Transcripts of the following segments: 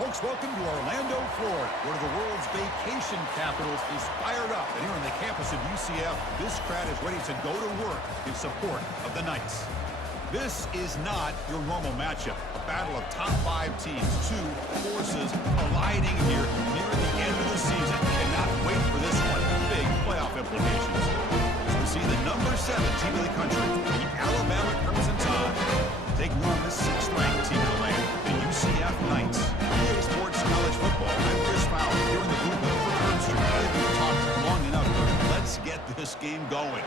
Folks, welcome to Orlando, Florida, where the world's vacation capitals is fired up. And here on the campus of UCF, this crowd is ready to go to work in support of the Knights. This is not your normal matchup. A battle of top 5 teams, 2 forces colliding here near the end of the season. Cannot wait for this one. Big playoff implications. As we see the number 7 team in the country, the Alabama Crimson Tide, taking on the 6th-ranked team in the land, the UCF Knights. EA Sports College Football. I'm Chris Fowler here in the booth for Curb Street. I think we've talked long enough. Let's get this game going.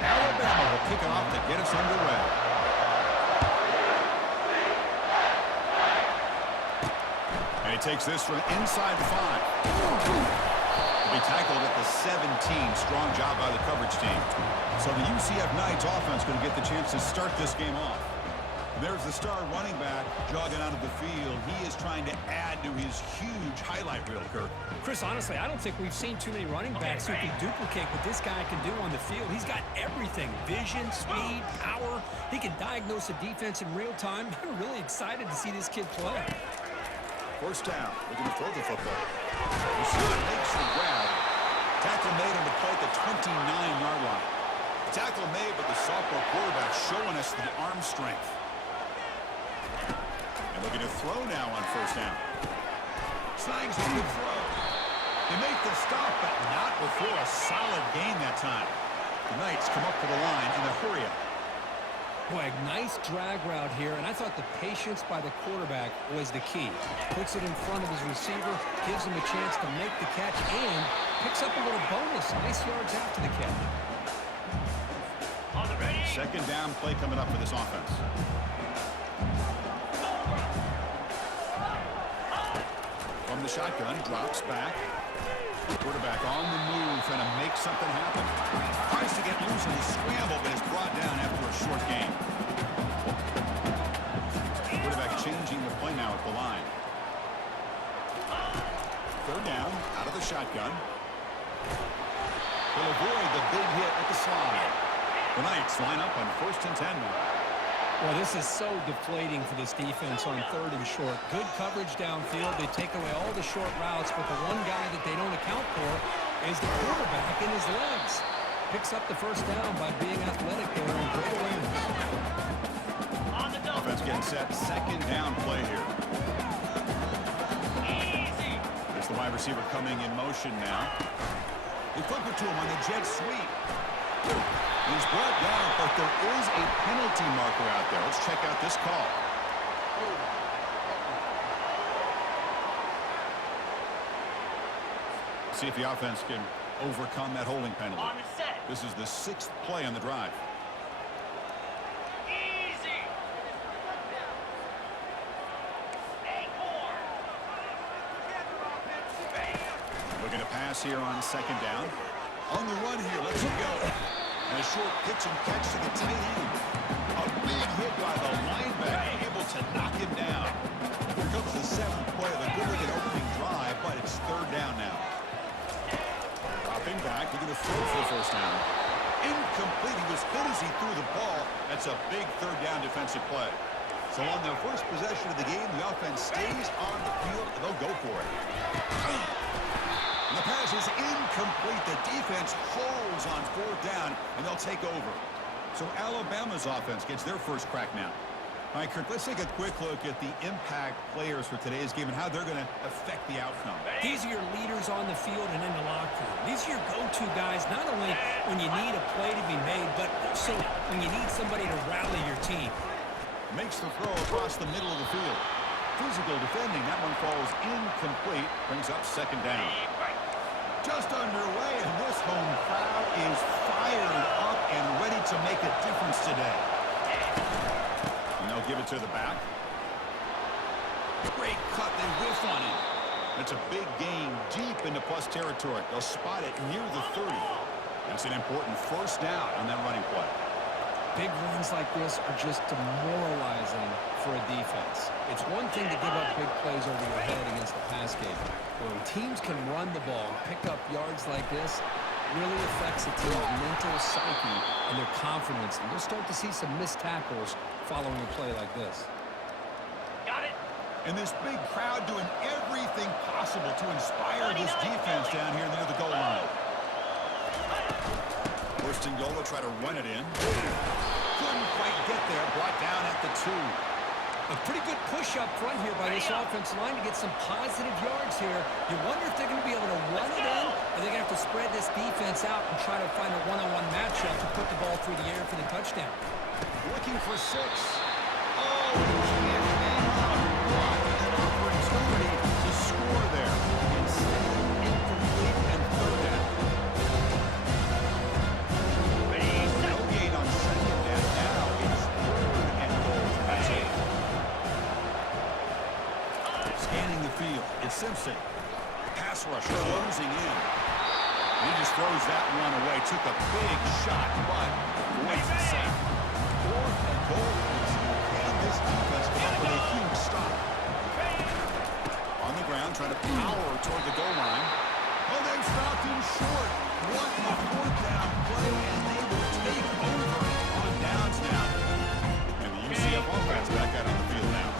Alabama will kick it off to get us underway. And he takes this from inside the 5. Be tackled at the 17. Strong job by the coverage team. So the UCF Knights offense going to get the chance to start this game off. There's the star running back jogging out of the field. He is trying to add to his huge highlight reel, Kirk. Chris, honestly, I don't think we've seen too many running backs who can duplicate what this guy can do on the field. He's got everything. Vision, speed, power. He can diagnose a defense in real time. I'm really excited to see this kid play. First down. They're going to throw the football. You see it makes the grab. Tackle made on the play at the 29-yard line. Tackle made, but the sophomore quarterback showing us the arm strength. And looking to throw now on first down. Snags a good throw. They make the stop, but not before a solid gain that time. The Knights come up to the line in a hurry up. Boy, nice drag route here, and I thought the patience by the quarterback was the key. Puts it in front of his receiver, gives him a chance to make the catch, and picks up a little bonus. Nice yards after the catch. Second down play coming up for this offense. From the shotgun, drops back. Quarterback on the move, trying to make something happen. Tries to get loose in the scramble, but is brought down after a short gain. Quarterback changing the play now at the line. Third down, out of the shotgun. Will avoid the big hit at the slide. The Knights line up on 1st and 10 now. Well, this is so deflating for this defense on 3rd and short. Good coverage downfield. They take away all the short routes, but the one guy that they don't account for is the quarterback in his legs. Picks up the first down by being athletic there and great awareness. Offense getting set. Second down play here. There's the wide receiver coming in motion now. They flip it to him on the jet sweep. He's brought down, but there is a penalty marker out there. Let's check out this call. See if the offense can overcome that holding penalty. This is the 6th play on the drive. Looking to pass here on second down. On the run here, let's go. And a short pitch and catch to the tight end. A big hit by the linebacker, able to knock him down. Here comes the 7th play of a good-looking opening drive, but it's 3rd down now. Dropping back, looking to throw for the first down. Incomplete. He was hit as he threw the ball. That's a big 3rd down defensive play. So on their first possession of the game, the offense stays on the field, and they'll go for it. The pass is incomplete. The defense holds on 4th down, and they'll take over. So Alabama's offense gets their first crack now. All right, Kirk, let's take a quick look at the impact players for today's game and how they're going to affect the outcome. These are your leaders on the field and in the locker room. These are your go-to guys, not only when you need a play to be made, but also when you need somebody to rally your team. Makes the throw across the middle of the field. Physical defending. That one falls incomplete. Brings up second down. Just underway, and this home crowd is fired up and ready to make a difference today. And they'll give it to the back. Great cut, they whiff on it. That's a big gain deep into plus territory. They'll spot it near the 30. That's an important first down on that running play. Big runs like this are just demoralizing for a defense. It's one thing to give up big plays over your head against the pass game. But when teams can run the ball and pick up yards like this, really affects a team's mental psyche and their confidence. And you'll start to see some missed tackles following a play like this. And this big crowd doing everything possible to inspire this defense down here near the goal line. First and goal, they'll try to run it in. Couldn't quite get there, brought down at the 2. A pretty good push up front here by this offensive line to get some positive yards here. You wonder if they're going to be able to run it in, or they're going to have to spread this defense out and try to find a one-on-one matchup to put the ball through the air for the touchdown. Looking for 6. Oh, he can't hang on. What an opportunity to score there. Instead, incomplete and third down. No gain on second down. Now it's third and goal. That's it. Scanning the field, it's Simpson. Pass rush closing in. He just throws that one away. Took a big shot, but avoids the sack. Fourth and goal. And this defense come up with a huge stop. On the ground, trying to power toward the goal line. Oh, they've stopped him short. What a fourth down play, and they will take over on downs now. And the UCF offense back out on the field now.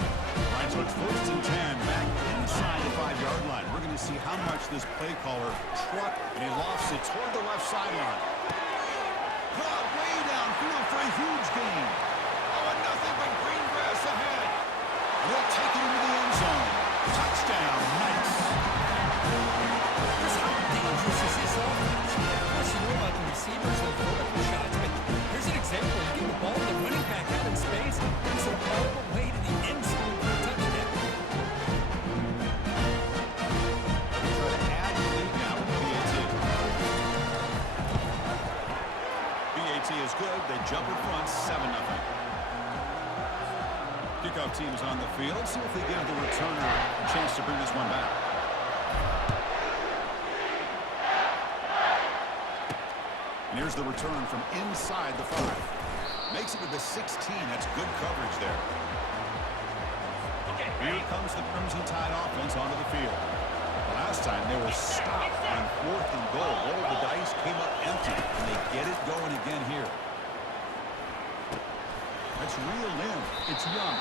Right, so it's first and 10 back inside the 5-yard line. We're going to see how much this play caller trucked, and he lofts it toward the left sideline. Caught way downfield for a huge gain. Oh, and nothing but green grass ahead. They'll take it into the end zone. Touchdown, Knights. Here's how dangerous is this offense? Of course, you know about the receivers and the vertical shots, but here's an example. You give the ball to the running back out in space, brings it all the way to the end zone for a touchdown. Try to add the lead now with BAT. BAT is good. They jump in front, 7-0. Kickoff team is on the field. See if they give the returner a chance to bring this one back. And here's the return from inside the 5. Makes it to the 16. That's good coverage there. Here comes the Crimson Tide offense onto the field. Last time they were stopped on 4th and goal. Rolled the dice, came up empty, and they get it going again here. That's reeled in. It's Young.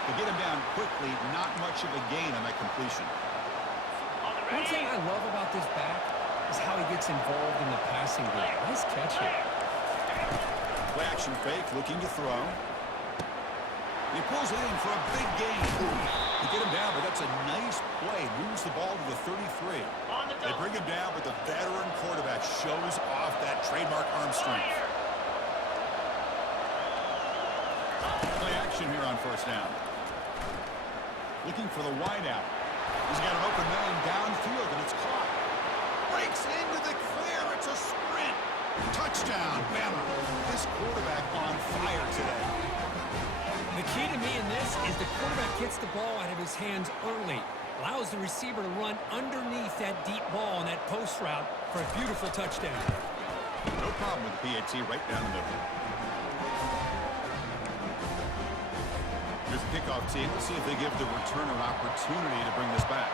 To get him down quickly, not much of a gain on that completion. One thing I love about this back is how he gets involved in the passing game. Nice catch here. Play action fake, looking to throw. He pulls it in for a big gain. To get him down, but that's a nice play. Moves the ball to the 33. They bring him down, but the veteran quarterback shows off that trademark arm strength. Play action here on first down. Looking for the wideout. He's got an open man downfield, and it's caught. Breaks into the clear. It's a sprint. Touchdown, Bama. This quarterback on fire today. The key to me in this is the quarterback gets the ball out of his hands early. Allows the receiver to run underneath that deep ball on that post route for a beautiful touchdown. No problem with the PAT right down the middle. Here's the kickoff team. Let's see if they give the returner opportunity to bring this back.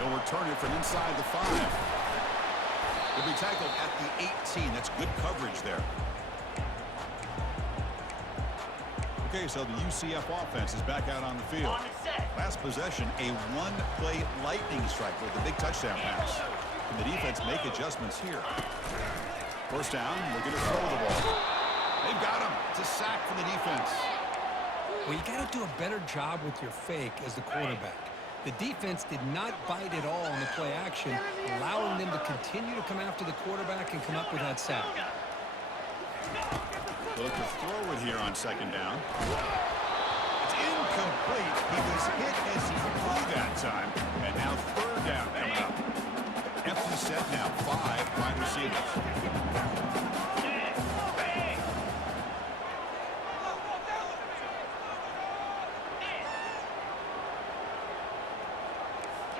They'll return it from inside the 5. They'll be tackled at the 18. That's good coverage there. Okay, so the UCF offense is back out on the field. Last possession, a one-play lightning strike with a big touchdown pass. Can the defense make adjustments here? First down, looking to throw the ball. They've got him. It's a sack for the defense. Well, you got to do a better job with your fake as the quarterback. The defense did not bite at all on the play action, allowing them to continue to come after the quarterback and come up with that sack. Look to throw it here on second down. It's incomplete. He was hit as he flew that time. And now third down coming up. Empty set now. 5 wide receivers.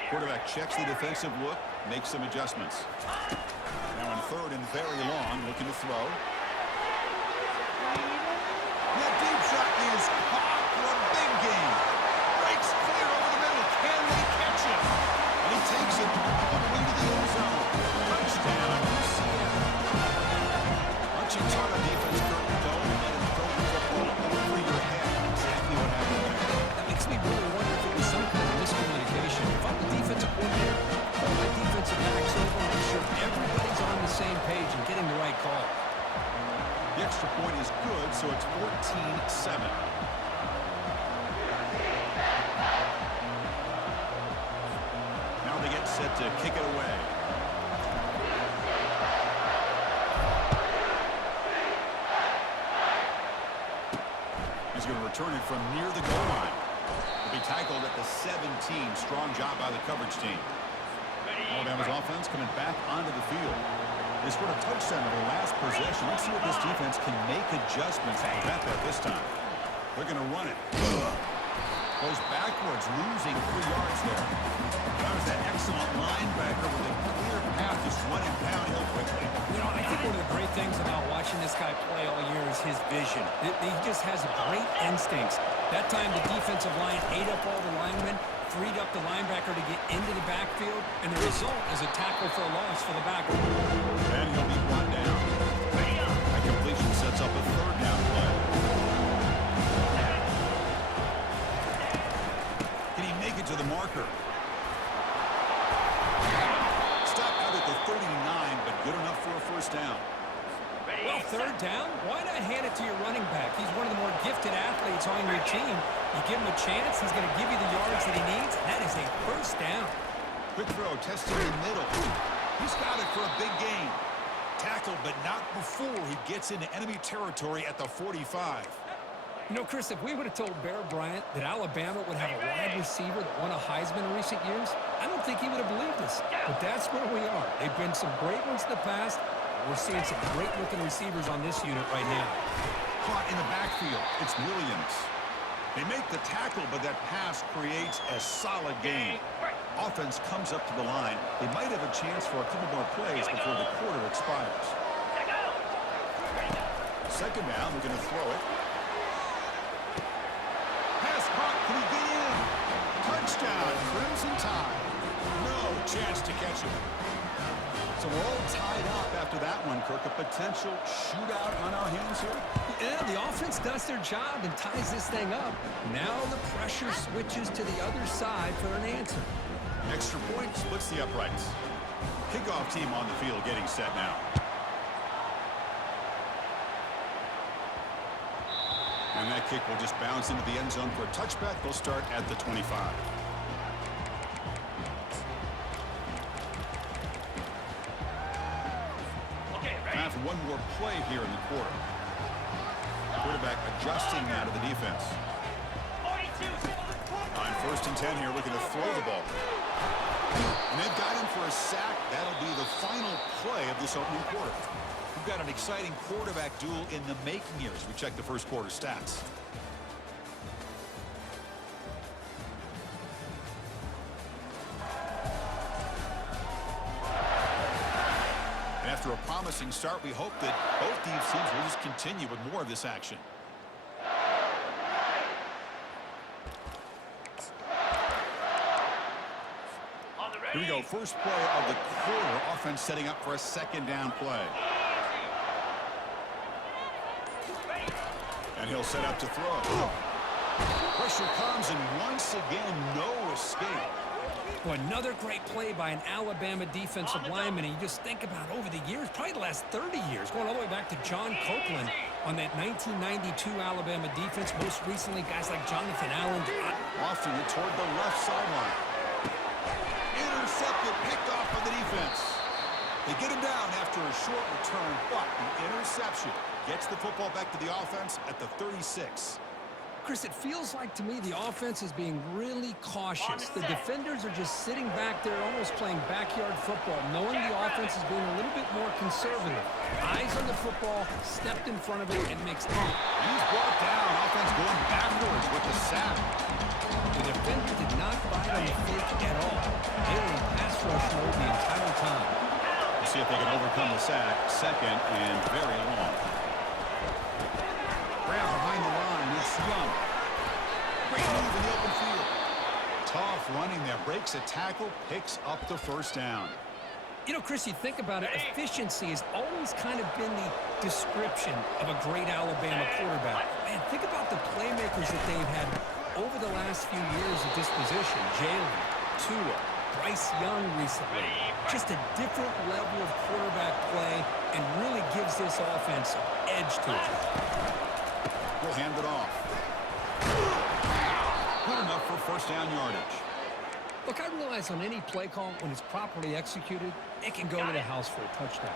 Quarterback checks the defensive look, makes some adjustments. Now in third and very long, looking to throw. That deep shot is caught for a big gain. Breaks clear over the middle. Can they catch him? And he takes it the end zone. Touchdown, UCF. Aren't you taught on defense, Kirk? Don't let him throw the football over your head. Exactly what happened there. That makes me really wonder if it was some kind of miscommunication. If I'm the defensive coordinator, call my defensive backs over, make sure everybody's on the same page and getting the right call. The extra point is good, so it's 14-7. Now they get set to kick it away. He's going to return it from near the goal line. He'll be tackled at the 17. Strong job by the coverage team. Alabama's offense coming back onto the field. They scored a touchdown in their last possession. Let's see if this defense can make adjustments to prevent that this time. They're going to run it. Goes backwards, losing 3 yards there. That was that excellent linebacker with a clear path, just running downhill quickly. You know, I think one of the great things about watching this guy play all year is his vision. He just has great instincts. That time the defensive line ate up all the linemen, freed up the linebacker to get into the backfield, and the result is a tackle for a loss for the backer. And he'll be brought down. That completion sets up a 3rd down play. Can he make it to the marker? Stop out at the 39, but good enough for a 1st down. Well, 3rd down, why not hand it to your running back? He's one of the more gifted athletes on your team. You give him a chance, he's going to give you the yards that he needs. That is a 1st down. Quick throw, testing the middle. He's got it for a big gain. Tackled, but not before he gets into enemy territory at the 45. You know, Chris, if we would have told Bear Bryant that Alabama would have a wide receiver that won a Heisman in recent years, I don't think he would have believed us. But that's where we are. They've been some great ones in the past. We're seeing some great-looking receivers on this unit right now. Caught in the backfield. It's Williams. They make the tackle, but that pass creates a solid gain. Offense comes up to the line. They might have a chance for a couple more plays before the quarter expires. 2nd down, we're going to throw it. Pass caught. Can he get in? Touchdown, Crimson Tide. No chance to catch him. So we're all tied up after that one, Kirk. A potential shootout on our hands here. Yeah, the offense does their job and ties this thing up. Now the pressure switches to the other side for an answer. Extra point splits the uprights. Kickoff team on the field getting set now. And that kick will just bounce into the end zone for a touchback. They'll start at the 25. Time for one more play here in the quarter. Quarterback adjusting now to the defense. On 1st and 10 here, looking to throw the ball. And they've got him for a sack. That'll be the final play of this opening quarter. We've got an exciting quarterback duel in the making here as we check the 1st quarter stats. And after a promising start, we hope that both these teams will just continue with more of this action. Here we go. 1st play of the quarter. Offense setting up for a 2nd down play. And he'll set up to throw. Pressure comes, and once again, no escape. Well, another great play by an Alabama defensive lineman. And you just think about over the years, probably the last 30 years, going all the way back to John Copeland on that 1992 Alabama defense. Most recently, guys like Jonathan Allen. Lofting it toward the left sideline. Intercepted, picked off by the defense. They get him down after a short return, but the interception gets the football back to the offense at the 36. Chris, it feels like to me the offense is being really cautious. The defenders are just sitting back there almost playing backyard football, knowing the offense is being a little bit more conservative. Eyes on the football, stepped in front of it, and makes it. He's brought down. Offense going backwards with the sack. The defender did not bite on the fake at all. They were in pass rush mode the entire time. We'll see if they can overcome the sack. 2nd and very long. Brown behind the line. It's Young. Great move in the open field. Tough running there. Breaks a tackle. Picks up the 1st down. You know, Chris, you think about it, efficiency has always kind of been the description of a great Alabama quarterback. Man, think about the playmakers that they've had over the last few years at this position. Jalen, Tua, Bryce Young recently. Just a different level of quarterback play and really gives this offense an edge to it. We'll hand it off. Good enough for first down yardage. Look, I realize on any play call, when it's properly executed, it can go to the house for a touchdown.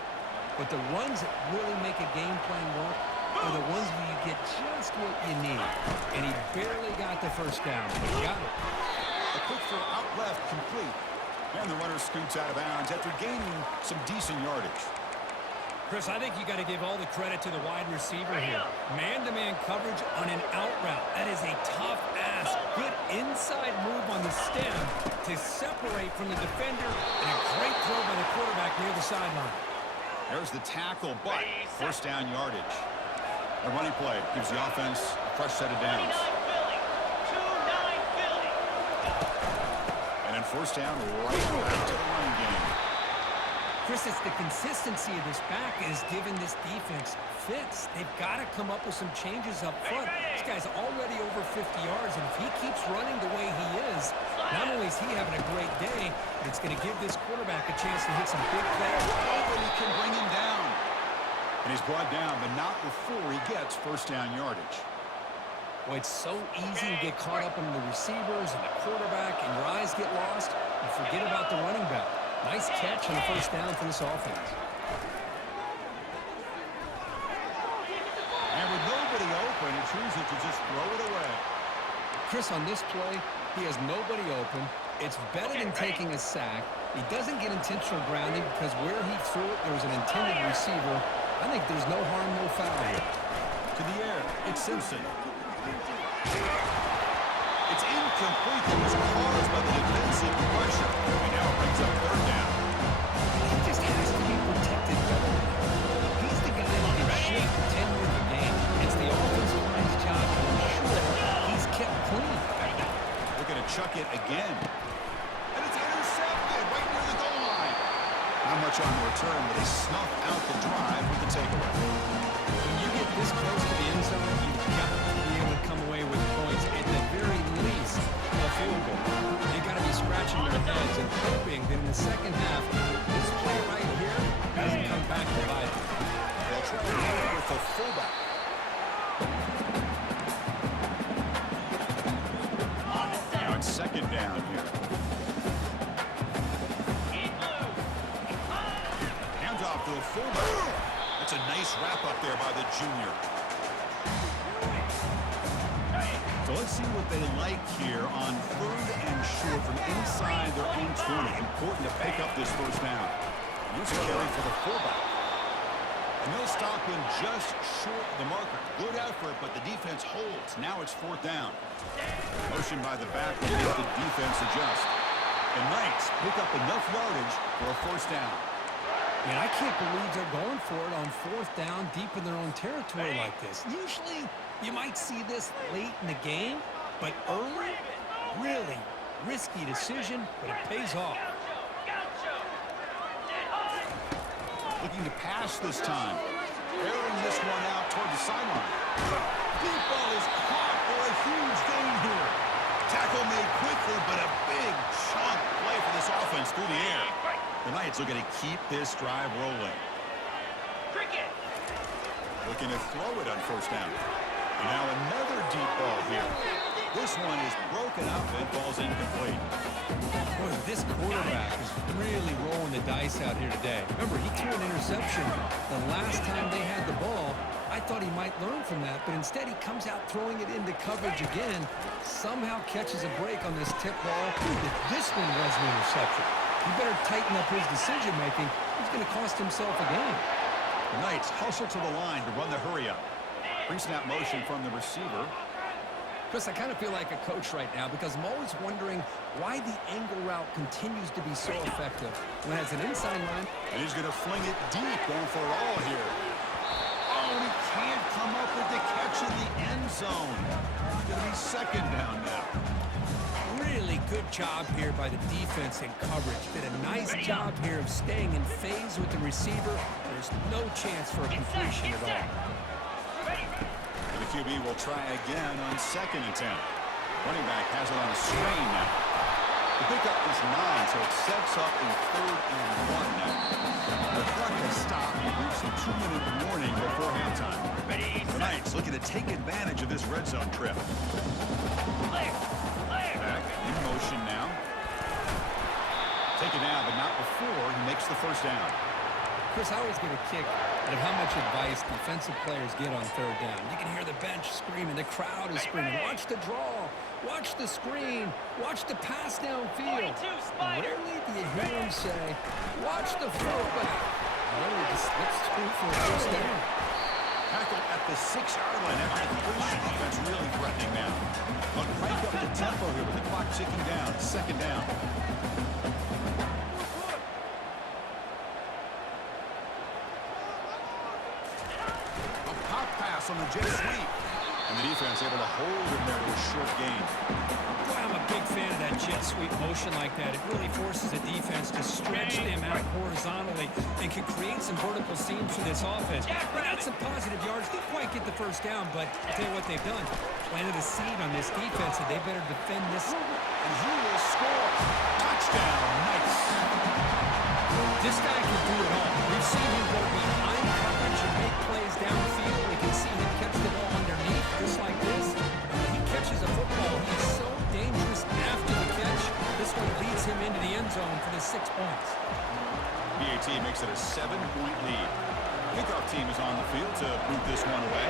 But the runs that really make a game plan work are the ones where you get just what you need. And he barely got the first down, but he got it. A quick throw out left, complete. And the runner scoots out of bounds after gaining some decent yardage. Chris, I think you got to give all the credit to the wide receiver here. Man-to-man coverage on an out route. That is a tough ask. Good inside move on the stem to separate from the defender, and a great throw by the quarterback near the sideline. There's the tackle, but first down yardage. A running play gives the offense a fresh set of downs. And then first down right back to the running game. Chris, it's the consistency of this back is giving this defense fits. They've got to come up with some changes up front. This guy's already over 50 yards, and if he keeps running the way he is, not only is he having a great day, but it's going to give this quarterback a chance to hit some big plays. Nobody can bring him down. And he's brought down, but not before he gets first down yardage. Well, it's so easy to get caught up in the receivers and the quarterback, and your eyes get lost. You forget about the running back. Nice catch on the first down for this offense. And with nobody open, he chooses to just throw it away. Chris, on this play, he has nobody open. It's better than taking a sack. He doesn't get intentional grounding because where he threw it, there was an intended receiver. I think there's no harm, no foul here. To the air, it's Simpson. It's incomplete. It was caused by the defensive pressure. And now it brings up third down. He just has to be protected better. He's the guy who can shift the tenure of the game. It's the offensive line's job to ensure he's kept clean. Looking to chuck it again. And it's intercepted right near the goal line. Not much on the return, but they snuff out the drive with the takeaway. When you get this close to the end zone, you've got to be able to come away with points, at the very least, a field goal. You've got to be scratching their heads and hoping that in the second half, this play right here doesn't come back to bite them. They'll try to get it with the fullback. Now it's second down here. Hands off to a fullback. That's a nice wrap up there by the junior. So let's see what they like here on third and short from inside their own 20. Important to pick up this first down. Here's a carry for the fullback. And they'll stop him just short of the marker. Good effort, but the defense holds. Now it's fourth down. Motion by the back to make the defense adjust. The Knights pick up enough yardage for a first down. And I can't believe they're going for it on fourth down deep in their own territory like this. Usually, you might see this late in the game, but early, really risky decision, but it pays off. Looking to pass this time. Airing this one out toward the sideline. Deep ball is caught for a huge gain here. Tackle made quickly, but a big chunk play for this offense through the air. The Knights are going to keep this drive rolling. Looking to throw it on first down. And now another deep ball here. This one is broken up and falls incomplete. Boy, this quarterback is really rolling the dice out here today. Remember, he threw an interception the last time they had the ball. I thought he might learn from that, but instead he comes out throwing it into coverage again, somehow catches a break on this tip ball. If this one was an interception, he better tighten up his decision-making. He's going to cost himself a game. The Knights hustle to the line to run the hurry-up. Pre-snap motion from the receiver. Chris, I kind of feel like a coach right now because I'm always wondering why the angle route continues to be so effective when it has an inside line. And he's going to fling it deep, going for it all here. Oh, and he can't come up with the catch in the end zone. It's going to be second down now. Really good job here by the defense and coverage. Did a nice job here of staying in phase with the receiver. There's no chance for a completion at all. And the QB will try again on 2nd and 10. Running back has it on a screen now. The pickup is 9, so it sets up in 3rd and 1 now. The clock has stopped. We've reached the 2-minute warning before halftime. The Knights looking to take advantage of this red zone trip. Back in motion now. Take it now, but not before he makes the first down. Chris, I always get a kick out of how much advice defensive players get on 3rd down. You can hear the bench screaming. The crowd is screaming. Watch the draw. Watch the screen. Watch the pass downfield. Rarely do you hear them say, watch the fullback. Rarely just slips through for a first down. Tackle at the 6-yard line after the push. Defense really threatening now. But crank up the tempo here with the clock ticking down. 2nd down. A pop pass on the jet sweep. And the defense able to hold him there with a short gain. Boy, I'm a big fan of that jet sweep motion like that. It really forces the defense to stretch them out horizontally and can create some vertical seams for this offense. They got some positive yards. Didn't quite get the first down, but I'll tell you what they've done. Planted a seed on this defense, and they better defend this. And he will score. Touchdown, Knights. This guy can do it all. We've seen him go behind coverage and make plays downfield. We can see him catch the ball underneath just like this. When he catches a football, he's so dangerous after the catch. This one leads him into the end zone for the 6 points. BAT makes it a 7-point lead. Kickoff team is on the field to move this one away.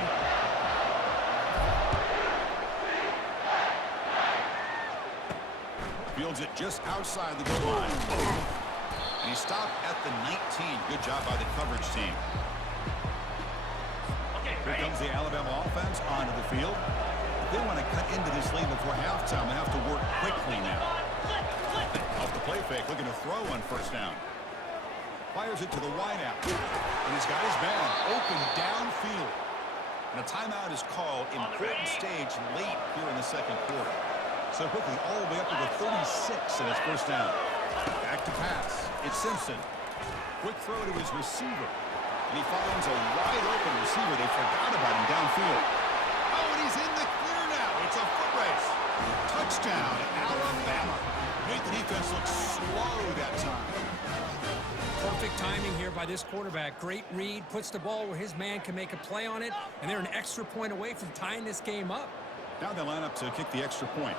Fields it just outside the goal line. And he stopped at the 19. Good job by the coverage team. Here comes the Alabama offense onto the field. If they want to cut into this lead before halftime, they have to work quickly now. Off the play fake, looking to throw on 1st down. Fires it to the wideout. And he's got his man open downfield. And a timeout is called. Important stage late here in the 2nd quarter. So quickly all the way up to the 36 and it's 1st down. Back to pass. It's Simpson. Quick throw to his receiver. And he finds a wide-open receiver. They forgot about him downfield. Oh, and he's in the clear now. It's a foot race. Touchdown, Alabama. Made the defense look slow that time. Perfect timing here by this quarterback. Great read. Puts the ball where his man can make a play on it. And they're an extra point away from tying this game up. Now they line up to kick the extra point.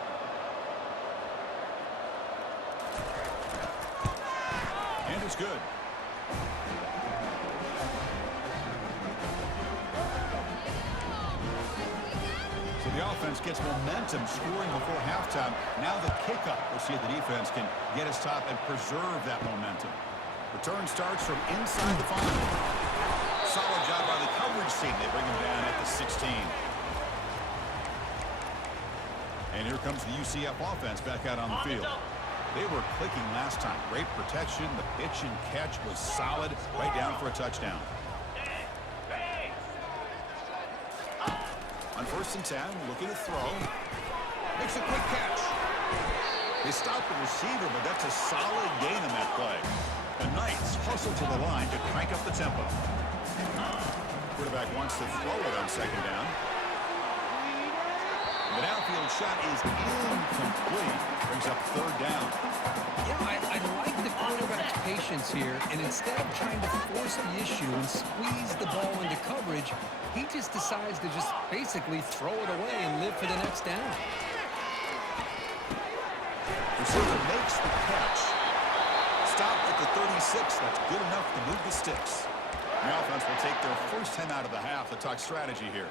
And it's good. So the offense gets momentum scoring before halftime. Now the kickoff. We'll see if the defense can get his top and preserve that momentum. Return starts from inside the 5. Solid job by the coverage team. They bring him down at the 16. And here comes the UCF offense back out on the field. They were clicking last time. Great protection. The pitch and catch was solid. Right down for a touchdown. On 1st and 10, looking to throw. Makes a quick catch. They stop the receiver, but that's a solid gain on that play. The Knights hustle to the line to crank up the tempo. Quarterback wants to throw it on 2nd down. The downfield shot is incomplete. Brings up 3rd down. Yeah, I like the quarterback's patience here, and instead of trying to force the issue and squeeze the ball into coverage, he just decides to just basically throw it away and live for the next down. Receiver makes the catch. Stop at the 36. That's good enough to move the sticks. The offense will take their first 10 out of the half to talk strategy here.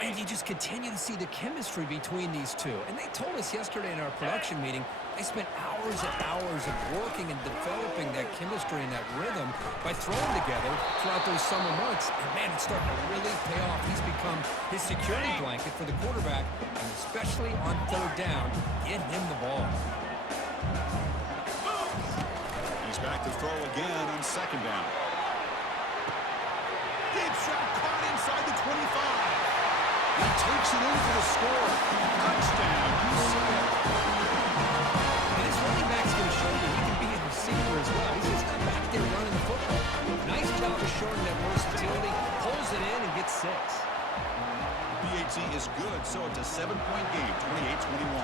And you just continue to see the chemistry between these two. And they told us yesterday in our production meeting, they spent hours and hours of working and developing that chemistry and that rhythm by throwing together throughout those summer months. And, man, it's starting to really pay off. He's become his security blanket for the quarterback, and especially on 3rd down, get him the ball. He's back to throw again on 2nd down. Deep shot caught inside the 25. He takes it in for the score. Touchdown, UCF. And his running back's going to show you he can be a receiver as well. He's just not back there running the football. Nice job of showing that versatility. Pulls it in and gets 6. BAT is good, so it's a 7-point game, 28-21.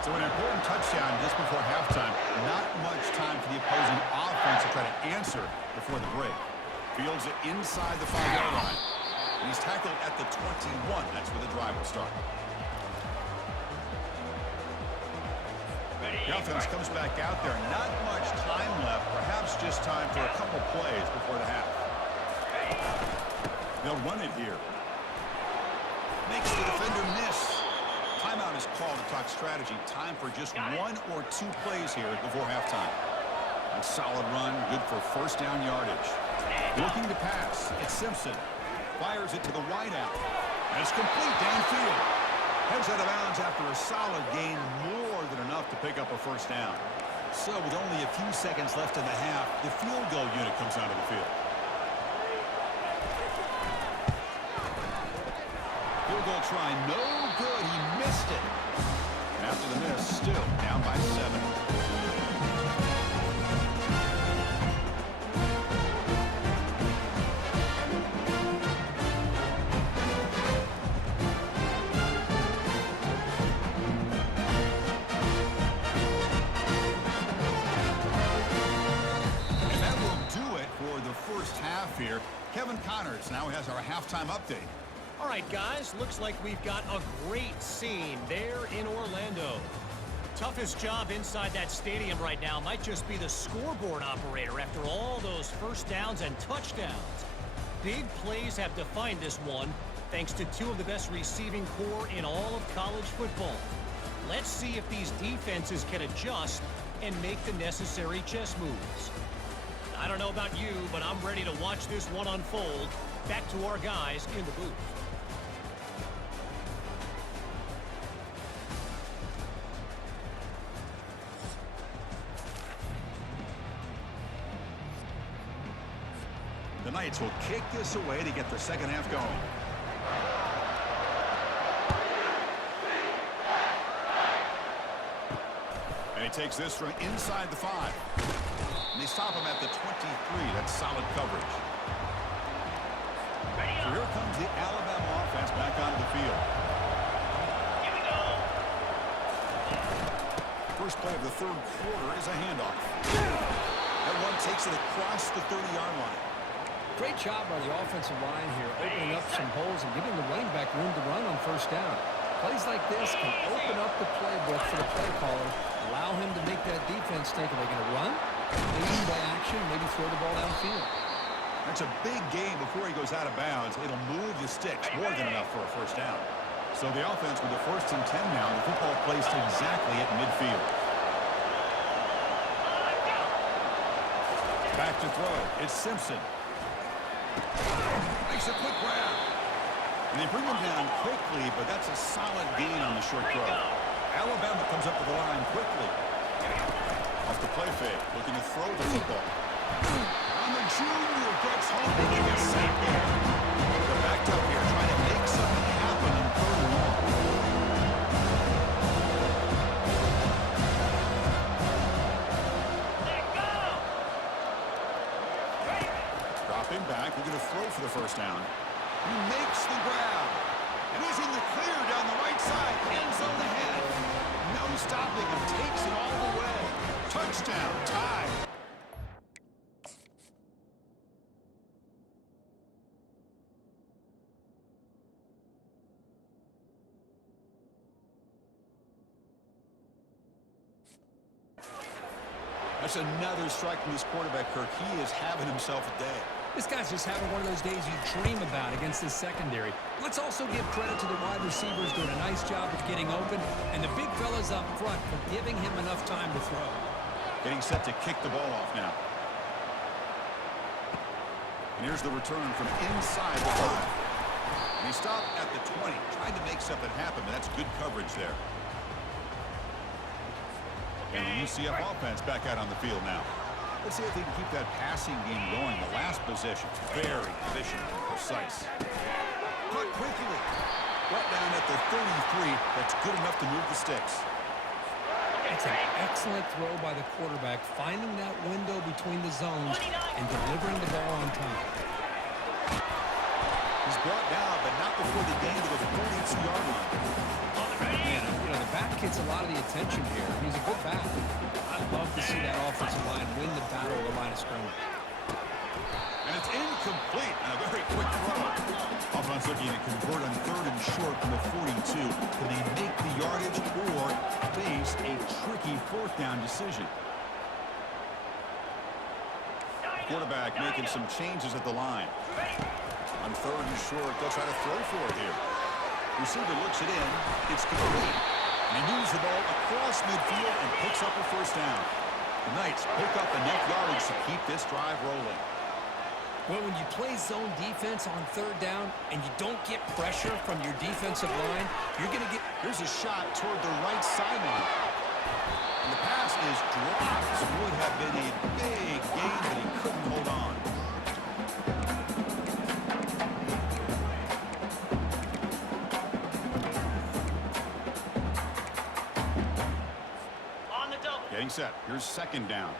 So an important touchdown just before halftime. Not much time for the opposing offense to try to answer before the break. Fields it inside the 5-yard line. And he's tackled at the 21. That's where the drive will start. The offense comes back out there. Not much time left. Perhaps just time for a couple plays before the half. They'll run it here. Makes the defender miss. Timeout is called to talk strategy. Time for just 1 or 2 plays here before halftime. A solid run, good for first down yardage. Looking to pass, it's Simpson. Fires it to the wideout. And it's complete downfield. Heads out of bounds after a solid gain, more than enough to pick up a first down. So with only a few seconds left in the half, the field goal unit comes onto the field. Field goal try, no good. He missed it. And after the miss, still down by 7. And that will do it for the first half here. Kevin Connors now has our halftime update. All right, guys, looks like we've got a great scene there in Orlando. Toughest job inside that stadium right now might just be the scoreboard operator after all those first downs and touchdowns. Big plays have defined this one, thanks to 2 of the best receiving corps in all of college football. Let's see if these defenses can adjust and make the necessary chess moves. I don't know about you, but I'm ready to watch this one unfold. Back to our guys in the booth. The Knights will kick this away to get the second half going. And he takes this from inside the 5. And they stop him at the 23. That's solid coverage. So here comes the Alabama offense back onto the field. Here we go. First play of the third quarter is a handoff. That one takes it across the 30-yard line. Great job by the offensive line here, opening up some holes and giving the running back room to run on first down. Plays like this can open up the playbook for the play caller, allow him to make that defense think, are they going to run? Maybe play action, maybe throw the ball downfield. That's a big gain before he goes out of bounds. It'll move the sticks more than enough for a first down. So the offense with the 1st and 10 now, the football placed exactly at midfield. Back to throw. It's Simpson. Makes a quick grab. And they bring him down quickly, but that's a solid gain on the short throw. Alabama comes up with the line quickly. Off the play fake, looking to throw the football. And the junior gets home and he gets sacked there. They're backed up here, trying to make something happen in 3rd and long. Dropping back, we're going to throw for the first down. He makes the grab. And he's in the clear down the right side. End zone ahead. No stopping him. Takes it all the way. Touchdown. Tie. That's another strike from this quarterback, Kirk. He is having himself a day. This guy's just having one of those days you dream about against this secondary. Let's also give credit to the wide receivers doing a nice job of getting open, and the big fellas up front for giving him enough time to throw. Getting set to kick the ball off now. And here's the return from inside the 5. And he stopped at the 20, trying to make something happen, but that's good coverage there. And the UCF offense back out on the field now. Let's see if they can keep that passing game going. The last possession, very efficient and precise. Cut quickly. Brought down at the 33. That's good enough to move the sticks. It's an excellent throw by the quarterback, finding that window between the zones and delivering the ball on time. He's brought down, but not before the gain to the 42-yard line. Man, you know, the back gets a lot of the attention here. He's a good back. I'd love to see that offensive line win the battle of the line of scrimmage. And it's incomplete and a very quick throw. Offense looking to convert on 3rd and short from the 42. Can they make the yardage or face a tricky 4th down decision? Quarterback making some changes at the line. On 3rd and short, they'll try to throw for it here. Receiver looks it in. It's complete. And he moves the ball across midfield and picks up a 1st down. The Knights pick up enough yardage to keep this drive rolling. Well, when you play zone defense on 3rd down and you don't get pressure from your defensive line, you're going to get... Here's a shot toward the right sideline. And the pass is dropped. Would have been a big gain, but he couldn't hold on. On the double. Getting set. Here's 2nd down.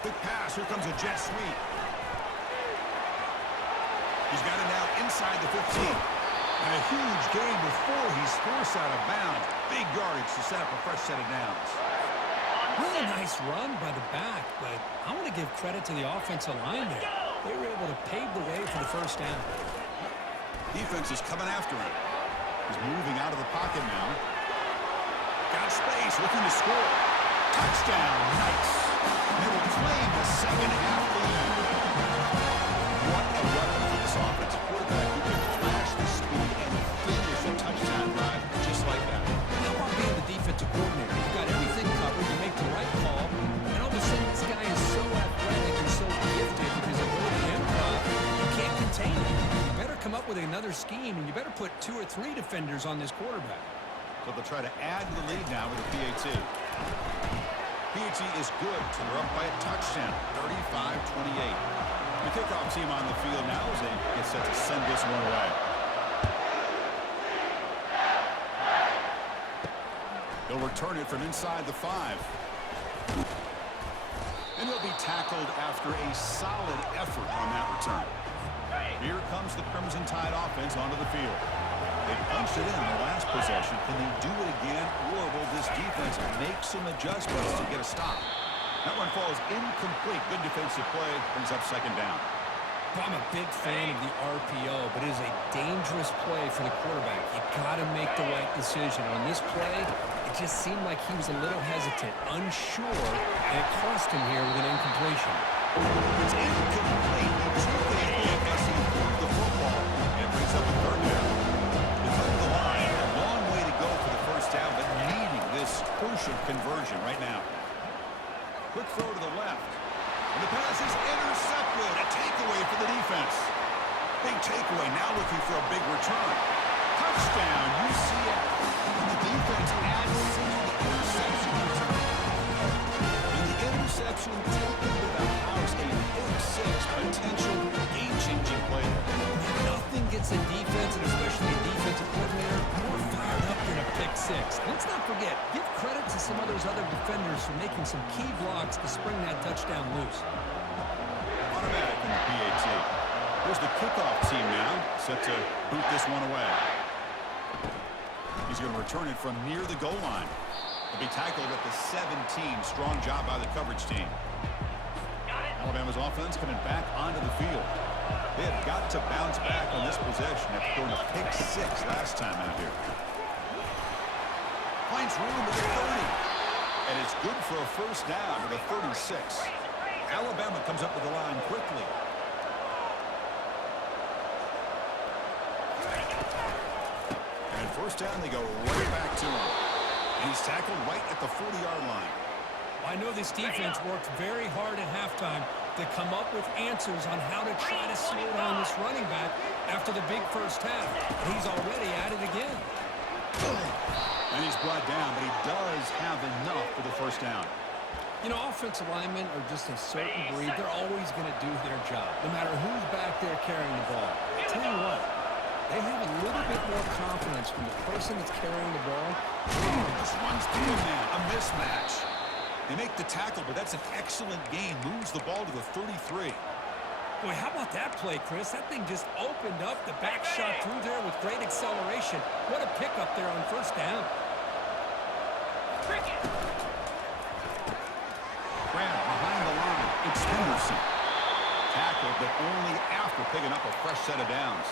Quick pass. Here comes a jet sweep. He's got it now inside the 15. And a huge gain before he's forced out of bounds. Big yardage to set up a fresh set of downs. Really nice run by the back, but I want to give credit to the offensive line there. They were able to pave the way for the 1st down. Defense is coming after him. He's moving out of the pocket now. Got space, looking to score. Touchdown, Knights. They will claim the 2nd half lead. What a weapon for this offense. A quarterback who can flash the speed and finish a touchdown drive just like that. How about being the defensive coordinator? You got everything covered, you make the right call, and all of a sudden this guy is so athletic and so gifted with his ability to improv, you can't contain him. You better come up with another scheme, and you better put 2 or 3 defenders on this quarterback. So they'll try to add to the lead now with a PAT. PAT is good, so they're up by a touchdown, 35-28. The kickoff team on the field now as they get set to send this one away. They'll return it from inside the 5. And he'll be tackled after a solid effort on that return. Here comes the Crimson Tide offense onto the field. They punched it in the last possession. Can they do it again, or will this defense make some adjustments to get a stop? That one falls incomplete. Good defensive play. Brings up 2nd down. I'm a big fan of the RPO, but it is a dangerous play for the quarterback. You got to make the right decision. On this play, it just seemed like he was a little hesitant, unsure, and it cost him here with an incompletion. It's incomplete. He took a hit as he threw the football and brings up a 3rd down. They cut the line. A long way to go for the 1st down, but needing this crucial conversion right now. Quick throw to the left. And the pass is intercepted. A takeaway for the defense. Big takeaway. Now looking for a big return. Touchdown, UCF. And the defense adds to the interception return. And the interception taken to the house. A big 6 potential game-changing play there. Nothing gets a defense, and especially a defensive coordinator, more fired up than a pick 6. Let's not forget, give credit to some of those other defenders for making some key blocks to spring that touchdown loose. Automatic in the PAT. Here's the kickoff team now, set to boot this one away. He's going to return it from near the goal line. He'll be tackled at the 17. Strong job by the coverage team. Alabama's offense coming back onto the field. They have got to bounce back on this possession after throwing a pick 6 last time out here. Finds room at the 30. And it's good for a 1st down with a 36. Alabama comes up with the line quickly. And 1st down, they go right back to him. And he's tackled right at the 40-yard line. I know this defense worked very hard at halftime to come up with answers on how to try to slow down this running back after the big 1st half. He's already at it again. And he's brought down, but he does have enough for the 1st down. You know, offensive linemen are just a certain breed. They're always going to do their job, no matter who's back there carrying the ball. I tell you what, they have a little bit more confidence when the person that's carrying the ball just runs through a man. A mismatch. They make the tackle, but that's an excellent gain. Moves the ball to the 33. Boy, how about that play, Chris? That thing just opened up. The back shot through there with great acceleration. What a pickup there on first down. Graham behind the line. It's Henderson. Tackled, but only after picking up a fresh set of downs.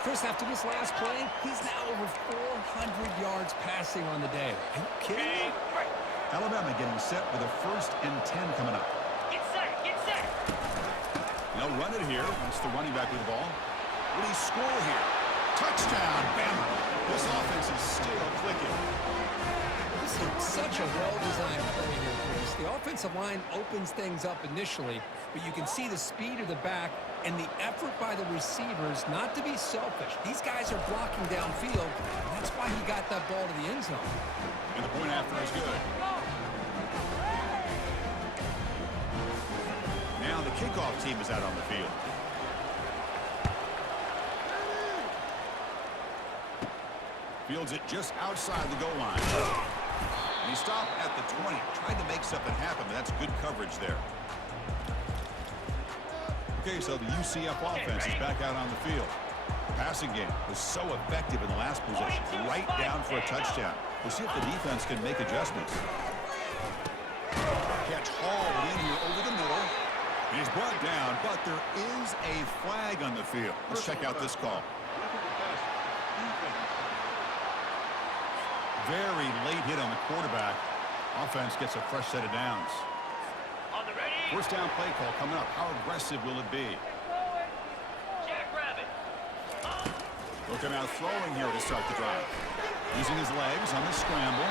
Chris, after this last play, he's now over 400 yards passing on the day. Are you kidding me? Alabama getting set with a 1st and 10 coming up. Get set, get set. They'll run it here. That's the running back with the ball. Will he score here? Touchdown, Bama. This offense is still clicking. This is such a well-designed play here, Chris. The offensive line opens things up initially, but you can see the speed of the back and the effort by the receivers not to be selfish. These guys are blocking downfield, and that's why he got that ball to the end zone. And the point after is good. Now the kickoff team is out on the field. Fields it just outside the goal line. And he stopped at the 20. Tried to make something happen, but that's good coverage there. Okay, so the UCF offense is back out on the field. Passing game was so effective in the last possession. Right down for a touchdown. We'll see if the defense can make adjustments. Catch hauled in here over the middle. He's brought down, but there is a flag on the field. Let's check out this call. Very late hit on the quarterback. Offense gets a fresh set of downs. First down play call coming up. How aggressive will it be? Jackrabbit. Looking out throwing here to start the drive. Using his legs on the scramble.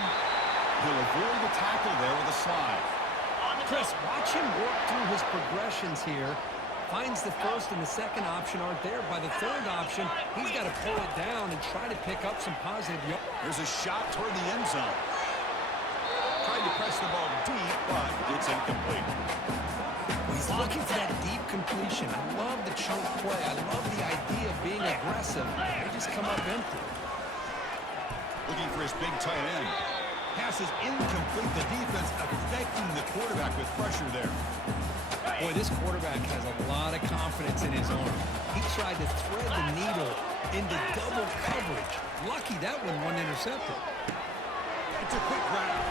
He'll avoid the tackle there with a slide. Chris, watch him work through his progressions here. Finds the first and the second option aren't there. By the third option, he's got to pull it down and try to pick up some positive yards. There's a shot toward the end zone. Tried to press the ball deep, but it's incomplete. He's looking for that deep completion. I love the chunk play. I love the idea of being aggressive. They just come up empty. Looking for his big tight end. Pass is incomplete. The defense affecting the quarterback with pressure there. Boy, this quarterback has a lot of confidence in his arm. He tried to thread the needle into double coverage. Lucky that one wasn't intercepted. It's a quick grab.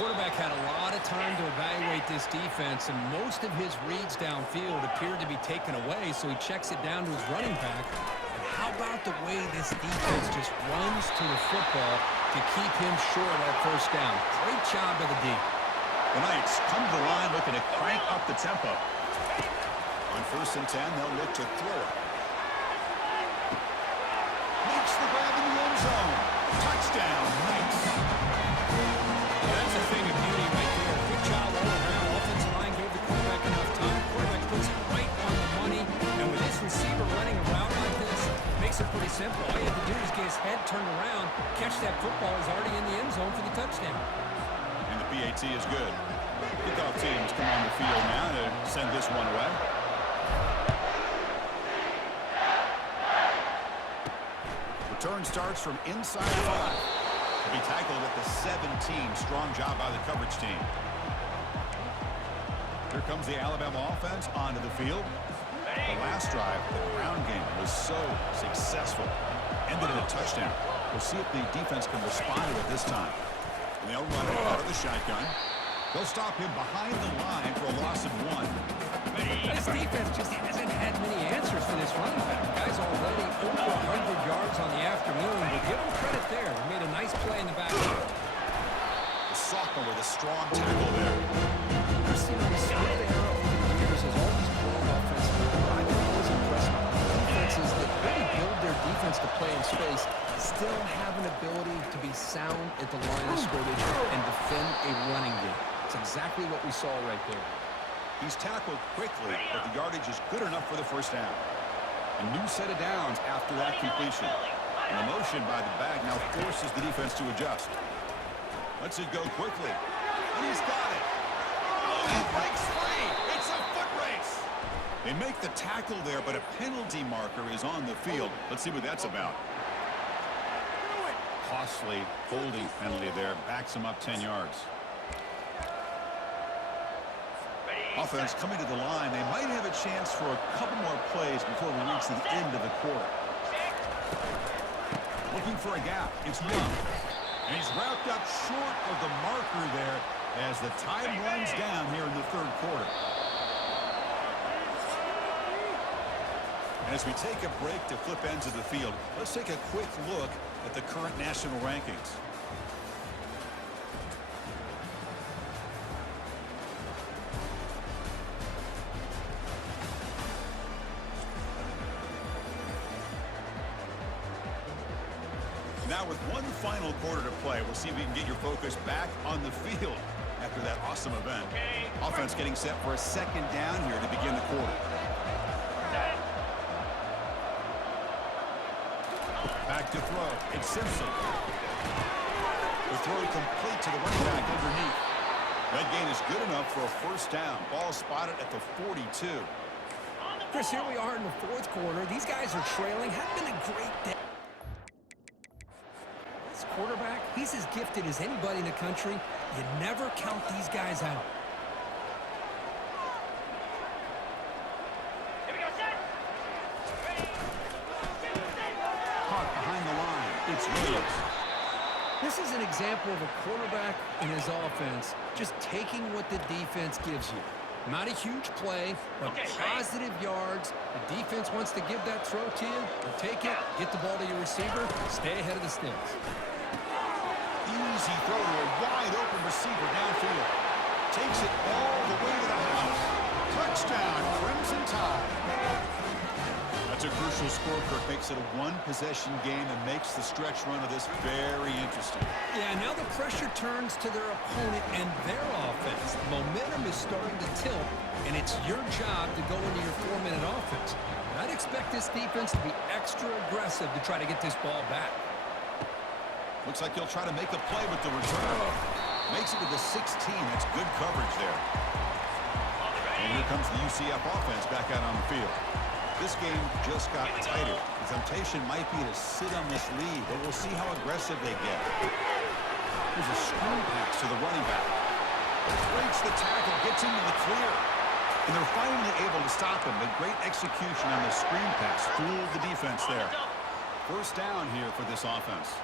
Quarterback had a lot of time to evaluate this defense, and most of his reads downfield appeared to be taken away, so he checks it down to his running back. And how about the way this defense just runs to the football to keep him short at first down? Great job by the D. The Knights come to the line looking to crank up the tempo. On 1st and 10, they'll look to throw it. Makes the grab in the end zone. Touchdown, Knights. That's a thing of beauty right there. Good job all around. Offensive line gave the quarterback enough time. Quarterback puts it right on the money. And with this receiver running a route like this, makes it pretty simple. All you have to do is get his head turned around, catch that football. He's already in the end zone for the touchdown. And the PAT is good. Kickoff teams come on the field now to send this one away. Return starts from inside 5. He'll be tackled at the 17. Strong job by the coverage team. Here comes the Alabama offense onto the field. The last drive, the ground game was so successful. Ended in a touchdown. We'll see if the defense can respond to it this time. And they'll run it out of the shotgun. They'll stop him behind the line for a loss of 1. This defense just hasn't had many answers for this running back. The guy's already over 100 yards on the afternoon, but give him credit there. He made a nice play in the backfield. The sophomore with a strong tackle there. Christine, the split era over the years has always grown offensively. I've been always impressed with defenses that really build their defense to play in space, still have an ability to be sound at the line of scrimmage and defend a running game. It's exactly what we saw right there. He's tackled quickly, but the yardage is good enough for the first down. A new set of downs after that completion. And the motion by the back now forces the defense to adjust. Lets it go quickly. And he's got it. They make the tackle there, but a penalty marker is on the field. Let's see what that's about. Costly holding penalty there. Backs him up 10 yards. Offense coming to the line. They might have a chance for a couple more plays before we reach the end of the quarter. Looking for a gap. It's Young. And he's wrapped up short of the marker there as the time runs down here in the third quarter. And as we take a break to flip ends of the field, let's take a quick look at the current national rankings. Now with one final quarter to play, we'll see if we can get your focus back on the field after that awesome event. Offense getting set for a second down here to begin the quarter. Back to throw. It's Simpson. The throw complete to the running back underneath. That gain is good enough for a first down. Ball spotted at the 42. Chris, here we are in the fourth quarter. These guys are trailing. Have been a great day. This quarterback, he's as gifted as anybody in the country. You never count these guys out. It's Williams. This is an example of a quarterback and his offense just taking what the defense gives you. Not a huge play, but positive yards. The defense wants to give that throw to you. You take it, get the ball to your receiver, stay ahead of the sticks. Easy throw to a wide-open receiver downfield. Takes it all the way to the house. Touchdown, Crimson Tide. That's a crucial score, Kirk. Makes it a one-possession game and makes the stretch run of this very interesting. Yeah, now the pressure turns to their opponent and their offense. The momentum is starting to tilt, and it's your job to go into your 4-minute offense. And I'd expect this defense to be extra aggressive to try to get this ball back. Looks like he'll try to make a play with the return. Makes it to the 16. That's good coverage there. And here comes the UCF offense back out on the field. This game just got tighter. The temptation might be to sit on this lead, but we'll see how aggressive they get. Here's a screen pass to the running back. Breaks the tackle, gets into the clear. And they're finally able to stop him, but great execution on the screen pass. Fooled the defense there. First down here for this offense.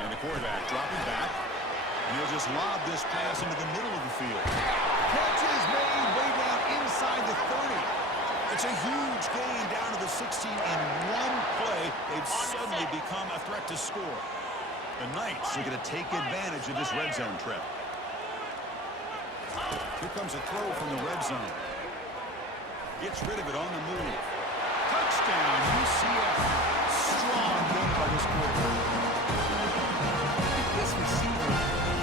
And the quarterback dropping back. And he'll just lob this pass into the middle of the field. Catch is made way down inside the 30. It's a huge gain down to the 16 in one play. They've suddenly become a threat to score. The Knights are going to take advantage of this red zone trip. Here comes a throw from the red zone. Gets rid of it on the move. Touchdown, UCF. Strong game by this quarterback. This receiver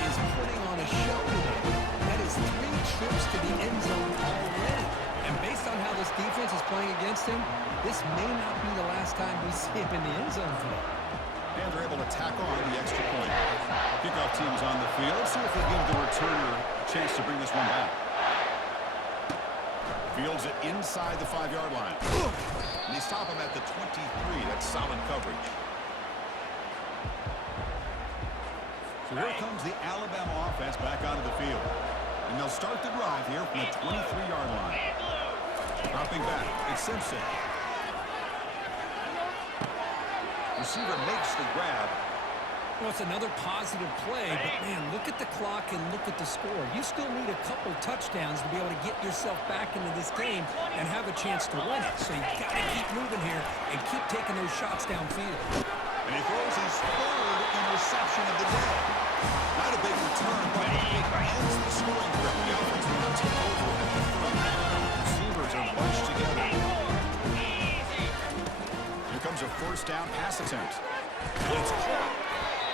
is putting on a show today. That is 3 trips to the end zone already. And based on how this defense is playing against him, this may not be the last time we see him in the end zone today. And they're able to tack on the extra point. Kickoff team's on the field. Let's see if they give the returner a chance to bring this one back. Fields it inside the 5-yard line. And they stop him at the 23. That's solid coverage. So here comes the Alabama offense back onto the field. And they'll start the drive here from the 23-yard line. Dropping back, it's Simpson. Receiver makes the grab. Well, it's another positive play, but man, look at the clock and look at the score. You still need a couple touchdowns to be able to get yourself back into this game and have a chance to win it. So you've got to keep moving here and keep taking those shots downfield. And he throws his third interception of the day. Not a big return, but it ends the scoring threat. The offense will now take over at the 3. Receivers are bunched together. Here comes a first down pass attempt. And it's caught.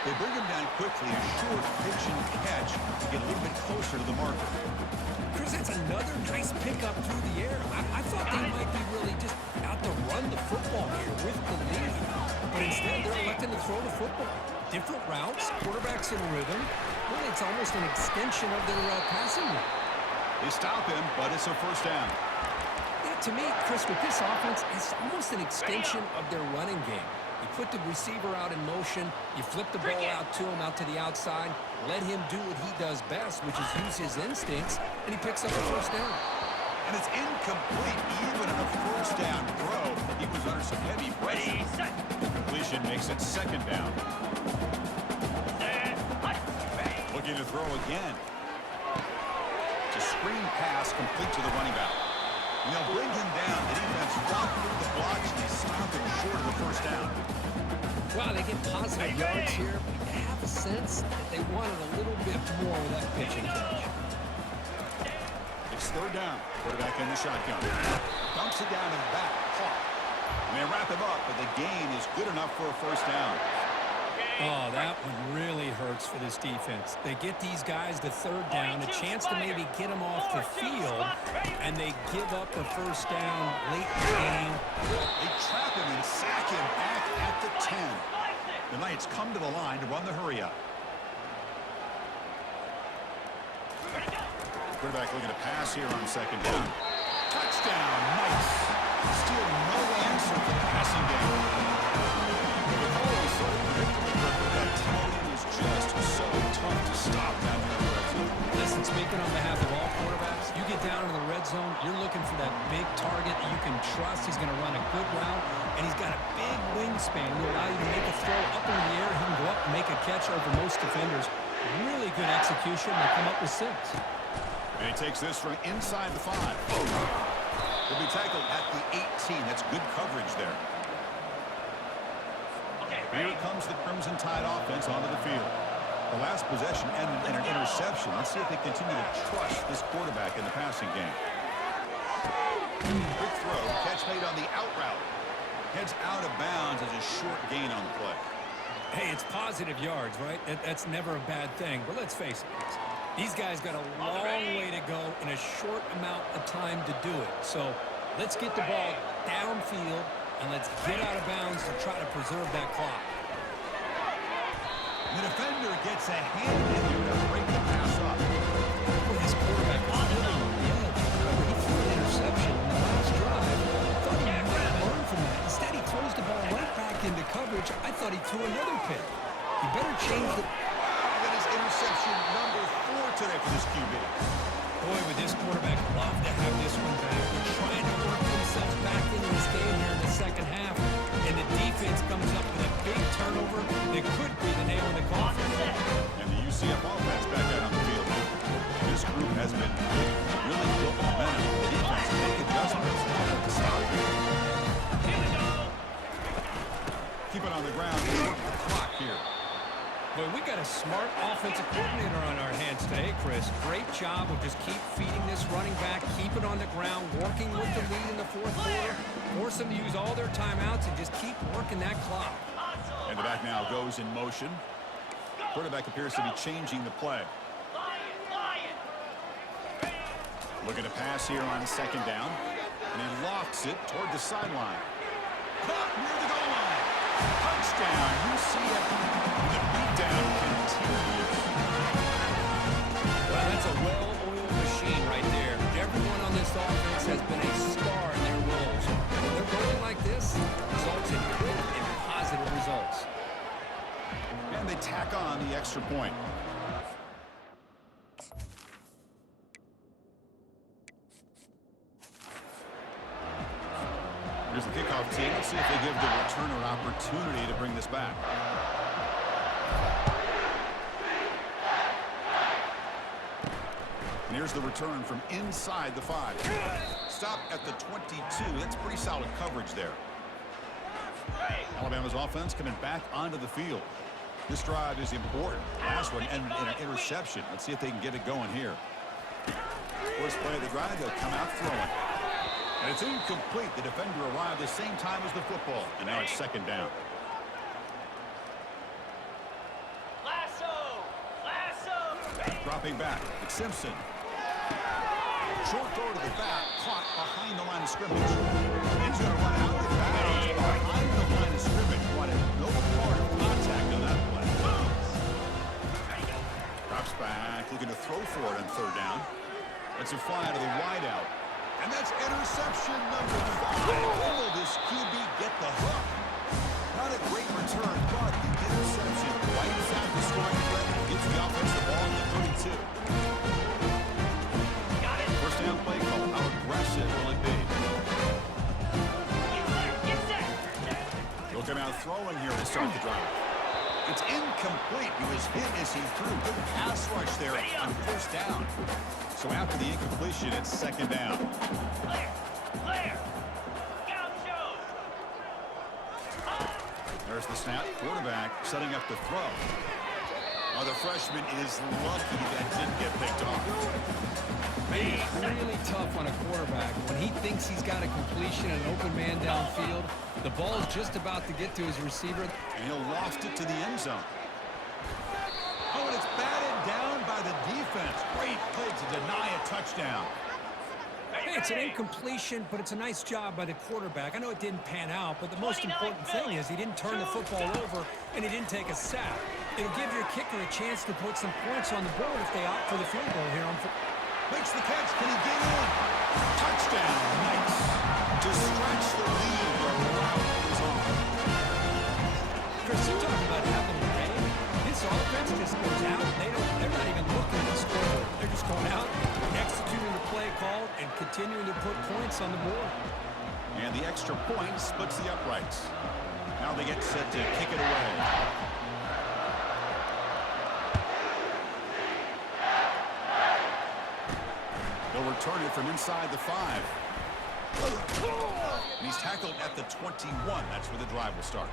They bring him down quickly, a short pitch and catch to get a little bit closer to the marker. Chris, that's another nice pickup through the air. I thought they might be really just out to run the football here with the lead. But instead, they're electing to throw the football. Different routes, quarterbacks in rhythm. Well, it's almost an extension of their passing route. They stop him, but it's a first down. Yeah, to me, Chris, with this offense, it's almost an extension of their running game. You put the receiver out in motion, you flip the ball out to him, out to the outside, let him do what he does best, which is use his instincts, and he picks up a first down. And it's incomplete, even on a first down throw. He was under some heavy pressure. Completion makes it second down. Looking to throw again. It's a screen pass complete to the running back. And they'll bring him down. The defense walked through the blocks, and they stopped him short of the first down. Wow, they get positive yards here, but I have a sense that they wanted a little bit more with that pitch and catch. It's third down. Quarterback in the shotgun. Dumps it down to the back. Caught. And they wrap him up, but the gain is good enough for a first down. Oh, that one really hurts for this defense. They get these guys to third down, a chance to maybe get them off the field, and they give up the first down late in the game. They trap him and sack him back at the 10. The Knights come to the line to run the hurry-up. Quarterback looking to pass here on second down. Touchdown, Knights. Still no answer for the passing game. The call was so predictable, but that tight end is just so tough to stop down in the red zone. Listen, speaking on behalf of all quarterbacks, you get down in the red zone, you're looking for that big target that you can trust. He's going to run a good route, and he's got a big wingspan. He'll allow you to make a throw up in the air. He can go up and make a catch over most defenders. Really good execution. They come up with 6. And he takes this from inside the 5. He'll be tackled at the 18. That's good coverage there. Here comes the Crimson Tide offense onto the field. The last possession ended in an interception. Let's see if they continue to trust this quarterback in the passing game. Quick throw. Catch made on the out route. Heads out of bounds as a short gain on the play. Hey, it's positive yards, right? That's never a bad thing. But let's face it, these guys got a long way to go in a short amount of time to do it. So let's get the ball downfield, and let's get out of bounds to try to preserve that clock. The defender gets a hand in here to break the pass up. Boy, this quarterback was really on the edge. He threw an interception in the last drive. Thought he might learn from that. Instead, he throws the ball right back into coverage. I thought he threw another pick. He better change the... That is interception number 4 today for this QB. Boy, would this quarterback love to have this one back. They're trying to work themselves back into this game here in the second half, and the defense comes up with a big turnover that could be the nail in the coffin. And the UCF offense back out on the field. This group has been really built momentum. The defense make adjustments to stop it. Keep it on the ground and work the clock here. Boy, we got a smart offensive coordinator on our hands today, Chris. Great job of just keep feeding this running back, keep it on the ground, working with the lead in the fourth quarter, force them to use all their timeouts, and just keep working that clock. And the back now goes in motion. Quarterback appears to be changing the play. Looking to pass here on second down. And he lofts it toward the sideline. Caught near the goal line. Touchdown, UCF. The beatdown continues. Well, that's a well-oiled machine right there. Everyone on this offense has been a star in their roles. When they're going like this, results in quick and positive results. And they tack on the extra point. Here's the kickoff team. Let's see if they give the returner an opportunity to bring this back. And here's the return from inside the 5. Stop at the 22. That's pretty solid coverage there. Alabama's offense coming back onto the field. This drive is important. Last one ended in an interception. Let's see if they can get it going here. First play of the drive, they'll come out throwing. And it's incomplete. The defender arrived the same time as the football. And now it's second down. Dropping back. It's Simpson. Short throw to the back. Caught behind the line of scrimmage. He's going to run out of bounds behind the line of scrimmage. Wanted no part of contact on that play. Drops back. Looking to throw for it on third down. Let's it fly to the wideout. And that's interception number 5. Will this QB get the hook? Not a great return, but the interception wipes out the scoring threat and gives the offense the ball at the 32. Got it. First down play call. How aggressive will it be? He'll come out throwing here to start the drive. It's incomplete. He was hit as he threw. Good pass rush there on first down. So after the incompletion, it's second down. Clear. There's the snap. Quarterback setting up the throw. Oh, the freshman is lucky that didn't get picked off. It's really tough on a quarterback when he thinks he's got a completion and an open man downfield. The ball's just about to get to his receiver. And he'll loft it to the end zone. Oh, and it's batted down by the defense. Great play to deny a touchdown. Hey, it's an incompletion, but it's a nice job by the quarterback. I know it didn't pan out, but the most important thing is he didn't turn the football over and he didn't take a sack. It'll give your kicker a chance to put some points on the board if they opt for the field goal here on. Makes the catch. Can he get in? Touchdown. Nice. To stretch the lead, the route is on. Chris, you're talking about having a game. This offense just goes out. They're not even looking at the scoreboard. They're just going out, executing the play call, and continuing to put points on the board. And the extra point splits the uprights. Now they get set to kick it away. They'll return it from inside the 5. And he's tackled at the 21. That's where the drive will start.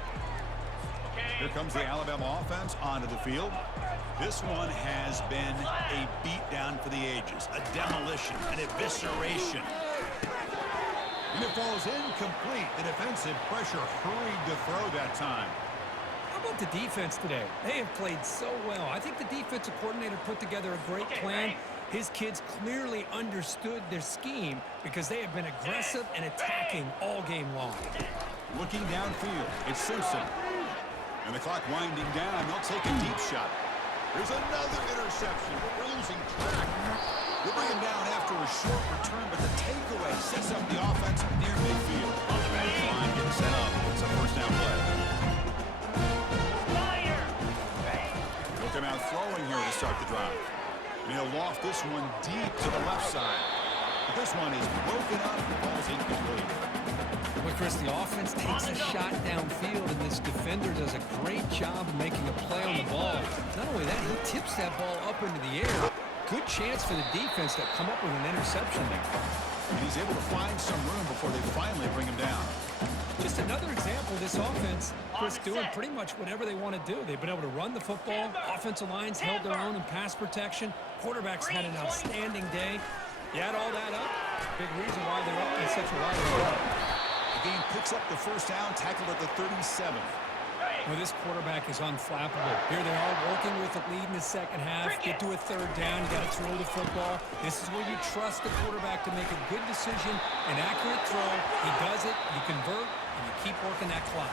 Here comes the Alabama offense onto the field. This one has been a beatdown for the ages, a demolition, an evisceration. And it falls incomplete. The defensive pressure hurried to throw that time. How about the defense today? They have played so well. I think the defensive coordinator put together a great plan. His kids clearly understood their scheme because they have been aggressive and attacking all game long. Looking downfield, it's Simpson. And the clock winding down, they'll take a deep shot. There's another interception. We're losing track. They bring him down after a short return, but the takeaway sets up the offense near midfield. Line getting set up. It's a first down play. He'll come out throwing here to start the drive. And he'll loft this one deep to the left side. But this one is broken up and falls incomplete. Well, Chris, the offense takes a shot downfield, and this defender does a great job of making a play on the ball. Not only that, he tips that ball up into the air. Good chance for the defense to come up with an interception there. And he's able to find some room before they finally bring him down. Just another example of this offense, Chris, doing pretty much whatever they want to do. They've been able to run the football. Offensive lines held their own in pass protection. Quarterbacks had an outstanding day. You add all that up, it's a big reason why they're up in such a wide lead. The game picks up the first down, tackled at the 37. Well, this quarterback is unflappable. Here they are working with the lead in the second half. Get to a third down. You got to throw the football. This is where you trust the quarterback to make a good decision, an accurate throw. He does it, you convert, and you keep working that clock.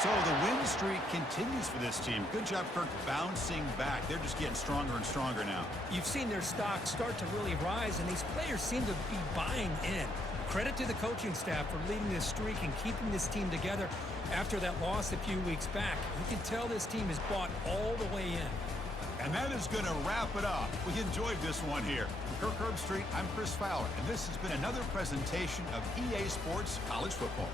So the win streak continues for this team. Good job, Kirk, bouncing back. They're just getting stronger and stronger now. You've seen their stock start to really rise, and these players seem to be buying in. Credit to the coaching staff for leading this streak and keeping this team together after that loss a few weeks back. You can tell this team is bought all the way in. And that is going to wrap it up. We enjoyed this one here. From Kirk Herbstreit, I'm Chris Fowler, and this has been another presentation of EA Sports College Football.